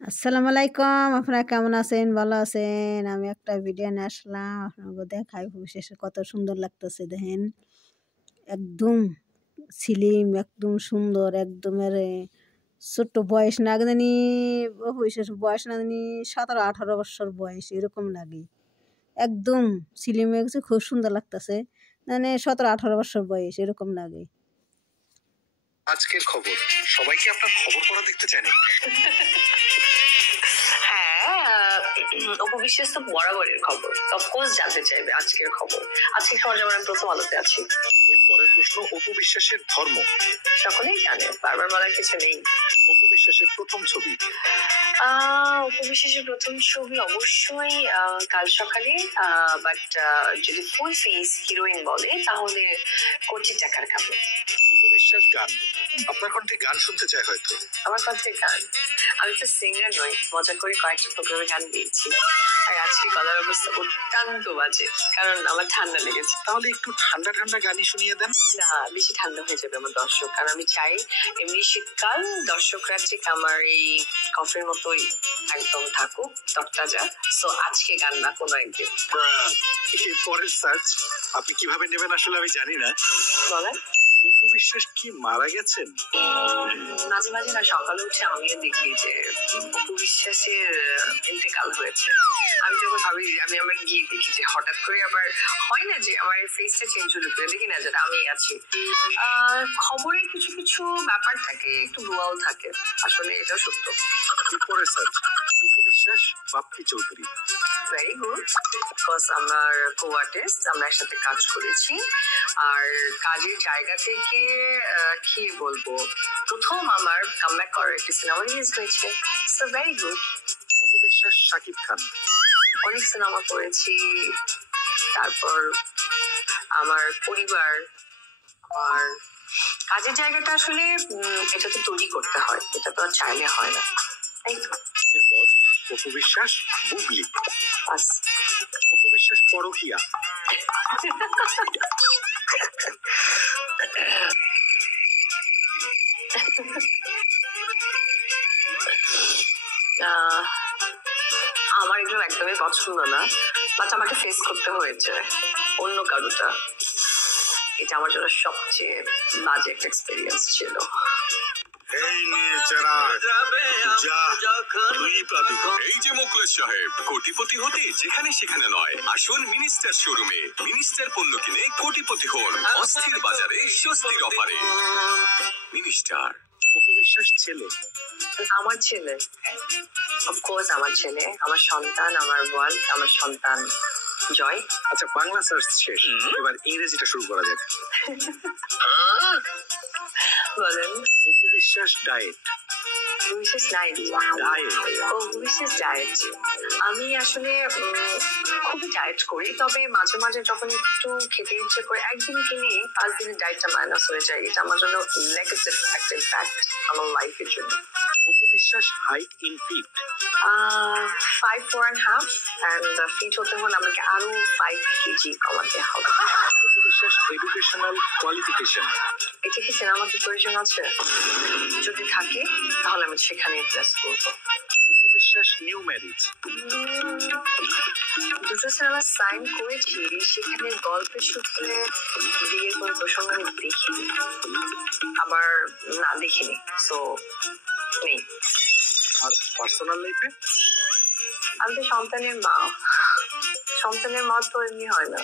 আসসালামু আলাইকুম, আপনারা কেমন আছেন? ভালো আছেন? আমি একটা ভিডিও নিয়ে আসলাম আপনাকে দেখাই বিশেষ কত সুন্দর লাগতেছে দেখেন। একদম স্লিম, একদম সুন্দর, একদমের ছোট্ট বয়স না জানি বিশেষ বয়স না জানি 17-18 বছর বয়স এরকম লাগে। একদম স্লিম হয়ে গেছে, খুব সুন্দর লাগতেছে, মানে 17-18 বছর বয়স এরকম লাগে। আজকের খবর সবাই কি আপনার খবর পড়া দেখতে চায় নাকি? হ্যাঁ, অপু বিশ্বাস তো বরাবরের খবর, অফকোর্স জানতে চাইবে আজকের খবর। আজকের খবর যেমন আমি প্রথম আলোতে আছি। এর পরের প্রশ্ন, অপু বিশ্বাসের ধর্ম সকলেই জানে, বারবার বলার কিছু নেই। অপু বিশ্বাসের প্রথম ছবি অপু বিশ্বাসের প্রথম ছবি অবশ্যই কাল সকালে, বাট যদি ফুল ফেস হিরোইন বলে তাহলে কোটি টাকার কাপড়। অপু বিশ্বাস গান, আপনার কণ্ঠে গান শুনতে চায় হয়তো। আমার কাছে গান, আমি তো সিঙ্গার নই, মজা করে কয়েকটা প্রোগ্রামে গান দিয়েছি। আর আজকে গলার অবস্থা অত্যন্ত বাজে, কারণ আমার ঠান্ডা লেগেছে। তাহলে একটু ঠান্ডা ঠান্ডা গানই শুনিয়ে দেন না, বেশি ঠান্ডা হয়ে যাবে আমার দর্শক, কারণ আমি চাই এমনি শীতকাল দর্শকরা ঠিক আমার এই কফির মতোই একদম থাকুক তরতাজা। সো আজকে গান না, কোনো একদিন। এর পরের সার্চ আপনি কিভাবে নেবেন আসলে আমি জানি না। বলেন, অপু বিশ্বাস কি মারা গেছেন? মাঝে মাঝে না সকালে উঠে আমিও দেখি যে অপু বিশ্বাসের ইন্তেকাল হয়েছে। আমি যখন ভাবি, আমি আমার গিয়ে দেখি যে হঠাৎ করে আবার হয় না যে আমার ফেসটা চেঞ্জ হলো, দেখি না যে আমি আছি। খবরে কিছু কিছু ব্যাপার থাকে, একটু ভুয়াও থাকে, আসলে এটাও সত্য। এর পরের search, Apu Biswas Bappi Chowdhury. Very good, because আমার কো আর্টিস্ট, আমরা একসাথে কাজ করেছি। আর কাজের জায়গা থেকে কি বলবো, প্রথম আমার কামব্যাক করার একটি সিনেমা রিলিজ হয়েছে। So very good. Apu Biswas Shakib খান, অনেক সিনেমা করেছি। তারপর আমার পরিবার, আমার কাজের জায়গাটা আসলে এটা তো তৈরি করতে হয়, এটা তো আর চাইলে হয় না, তাই তো। এরপর অপু বিশ্বাস বুবলি। বাস। অপু বিশ্বাস পরকীয়া। আমার এগুলো একদমই পছন্দ না, বাট আমাকে ফেস করতে হয়েছে অন্য কারোটা। এটা আমার জন্য সবচেয়ে বাজে একটা এক্সপেরিয়েন্স ছিল। এই নিয়ে চেরাগ যা তুই পাবি। এই যে মুখলেস সাহেব, কোটিপতি হতে যেখানে সেখানে নয়, আসুন মিনিস্টার শোরুমে। মিনিস্টার পণ্য কিনে কোটিপতি হন অস্থির বাজারে স্বস্তির অফারে। মিনিস্টার। অপু বিশ্বাস ছেলে, আমার ছেলে, অফকোর্স আমার ছেলে, আমার সন্তান, আমার ওয়ার্ল্ড, আমার সন্তান জয়। আচ্ছা, বাংলা সার্চ শেষ, এবার ইংরেজিটা শুরু করা যাক। বলেন। অপু বিশ্বাস ডায়েট। বিশেষ ডায়েট। ও বিশেষ ডায়েট। আমি আসলে খুবই ডায়েট করি, তবে মাঝে মাঝে যখন একটু খেতে ইচ্ছে করে একদিন খেলে 5 দিনের ডায়েটটা মাইনাস হয়ে যায়। এটা আমার জন্য নেগেটিভ একটা ইম্প্যাক্ট আমার লাইফের জন্য। Apu Biswas height in feet. 5'4.5", and fit হতে হলে আমাকে আরো 5 কেজি কমাতে হবে। Apu Biswas educational qualification. এটা কি সিনেমাতে প্রয়োজন আছে? যদি থাকে তাহলে আমি সেখানে প্লেস করবো। Apu Biswas new marriage. দুটো সিনেমা সাইন করেছি, সেখানে গল্পের সূত্রে বিয়ের কোনো প্রসঙ্গ আমি দেখিনি, আবার না দেখিনি, সো নেই। আর পার্সোনাল লাইফে আমি তো সন্তানের মা, সন্তানের মা তো এমনি হয় না।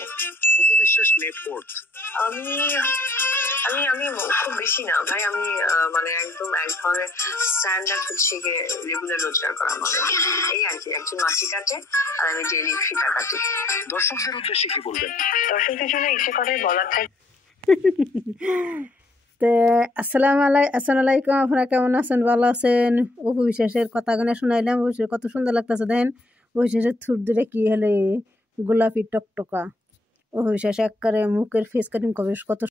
অপু বিশ্বাস নেটওয়ার্থ। আমি আমি আমি খুব বেশি না ভাই, আমি মানে একদম এক ধরনের স্ট্যান্ডার্ড হচ্ছে গিয়ে রেগুলার রোজগার করা মানে এই আর কি। একজন মাছি কাটে আর আমি ডেইলি ফিতা কাটি। দর্শকদের উদ্দেশ্যে কি বলবেন? দর্শকদের জন্য একটি কথাই বলার থাকে। তো আসসালামু আলাইকুম, আপনারা কেমন আছেন? ভালো আছেন? অপু বিশ্বাসের কথাগুলো শুনাইলাম, অবশ্যই কত সুন্দর লাগতেছে দেখেন। অপু বিশ্বাসের থুর দূরে কি হলে গোলাপি টকটকা। অপু বিশ্বাস একবারে মুখের ফেস কাটিং কবে কত